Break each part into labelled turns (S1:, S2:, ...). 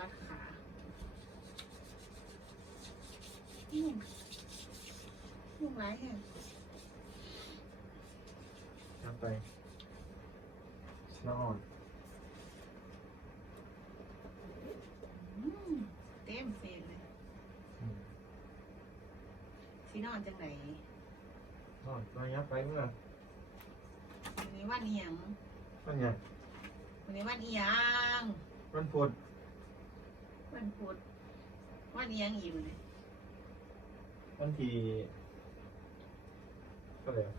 S1: กัดขาอืมลูกไรแห่ง
S2: ทำไปนอน
S1: อืเต็มเส้นเลย
S2: อืม
S1: สีนอนจังไหน
S2: นอนมายับไปเมื่อ
S1: วันนี้วันเอียง
S2: วันไง
S1: วันนี้วันเอียง
S2: วันปวด
S1: วันพุธวันเอียงอยู่เลย
S2: วันที่เท่าไหร่อะ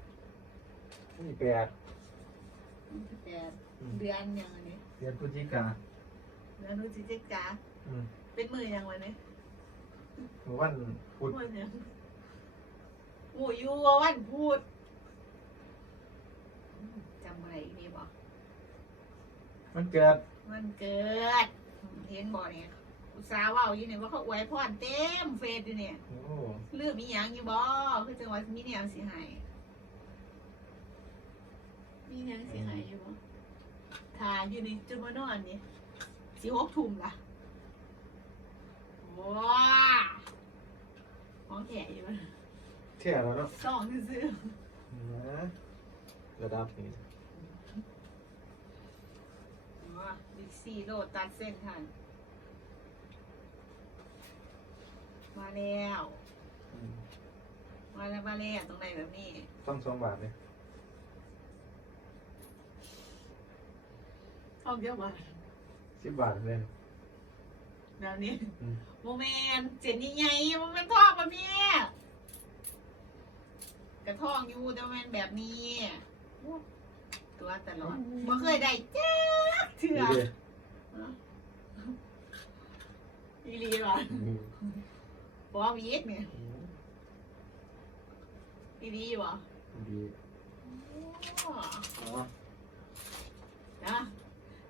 S2: วันที่แปด
S1: วันที่แปด
S2: อืม
S1: เดือนยังอันนี้
S2: เดือนพฤศจิกา
S1: เดือนพฤศจิกา
S2: อืม
S1: เป็นมือยังวันนี้
S2: วันพุธ
S1: วันยังโอ้ยอยู่ว่าวันพุธอืมจำอะไรอีกนี่บอก
S2: มันเกิด
S1: วันเกิด เห็นบ่เนี่ย อุตส่าห์เว่าอยู่เนี่ยว่าเขาอวยพรเต็มเฟซอยู่เนี่ย
S2: โอ้
S1: ลืมมีหยังอยู่บ่คือจังหวัดมีแนวสิใหายมีแนวสิใหายอยู่บ่ถ่ายอยู่นี่จนมานอนนี่สิหกทุ่มละว้าของแก่อยู่บ่
S2: เที่ยแล้วเนาะ
S1: สองซื้อ
S2: นะระดับนี้
S1: ๆว้าบิ๊กซีโลตัดเส้นทันมาแล้ว
S2: อืม
S1: มาแล้วมาแล้วตรงไหนแบบนี้
S2: ต้องสองบาทเลย
S1: ห้องเดียวบ่
S2: สิบบาทเลย
S1: แบบนี้
S2: อืม
S1: โมเมนเจนนี่ไงโมเมนทองแบบนี้กระทองอยู่แต่โมเมนแบบนี้ตัวตลอดบ่เคยได้จ้าเถื่อ
S2: ดีเลย
S1: อีหลีวะ
S2: อืม
S1: บอมีกเนี่ยอี หลีวะ
S2: ดี
S1: อ๋อ
S2: อ๋อ
S1: นะ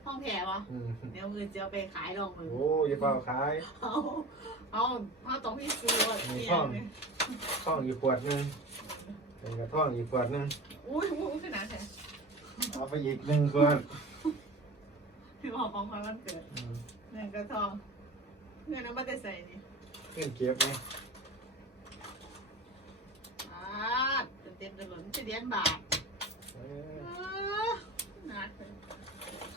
S1: ห้องแถวะ
S2: อืม
S1: เดี๋ยวมือจะเอาไปขายลองมือ
S2: โอ้ยอย่าเปล่าขาย
S1: เอาเอาเอาตรงที่ซื้อว่า
S2: มี
S1: เสีย
S2: ช่อง
S1: เนี่ย
S2: ท่องอยู่ขวดหนึงเป็นกระท่องอยู่ขวดหนึง
S1: อุ้ยอุ้ยขนาดไหน
S2: เอาไปอีกหนึ่งขวด
S1: พี่บอกของขวัญวันเกิด
S2: อืม
S1: เงินกระทองเงินน้ำมันจะใส่นี่
S2: ขึ้นเก็บไหม
S1: อ่าเต็มเต็ มถนนจะเลี้ยนบาท
S2: เอ
S1: เอ
S2: อ
S1: อหนักเลย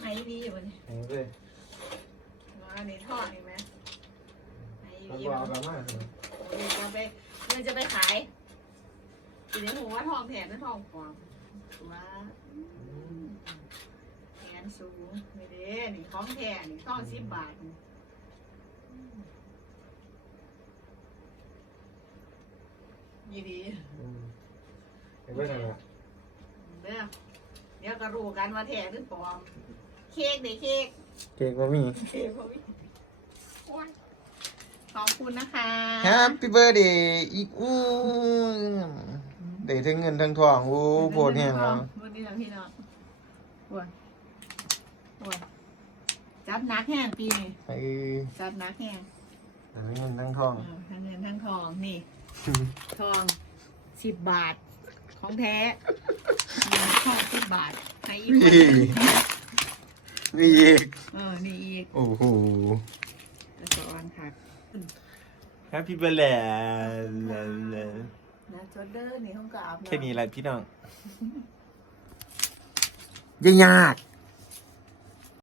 S1: ไอ้ดีอยู่นี่
S2: แหงเลย
S1: ว่าอันนี้ทอดนี่ไหมไอ้
S2: มัน
S1: ดี
S2: ว่าเอากลับมา
S1: โอ้ยจะไปเงินจะไปขายทีนี้ผมว่าทองแถมนั่นทองปลอมว่าแขนสูงไม่เด้นี่ของแท้นี่ทองสิบบาทนี่ยี่ดี
S2: อืม เห็นไหมนั่นแหละ
S1: เด้อเดี๋ยวก็รู้กันว่าแท้หรือปลอม เค้กเด็กเค้ก
S2: เก่งกว่ามี
S1: เค้กเขาอีกโอ้ยขอบคุณนะคะ
S2: Happy birthday อีกอู้ได้ทั้งเงินทั้งทองโอ้โหดแห้งแล้ว
S1: วันนี้นะพี่น้องปวดปวดจัดหนักแห้งปีนี้
S2: ไอ้
S1: จัดหนักแห้ง
S2: ได้ทั้งเงินทั้งทอง
S1: เออทั้งเงินทั้งทองนี่ ทองสิบบาท ของแท้เงินทองสิบบาทให้อีกคน
S2: มีอีก
S1: เออนี่อีก
S2: โอ้โห
S1: กระสอนค่ะ
S2: Happy birthday
S1: นะจดเดอร์นี่ห้องกราบ
S2: แค่นี้แหละพี่น้อง ยังยาก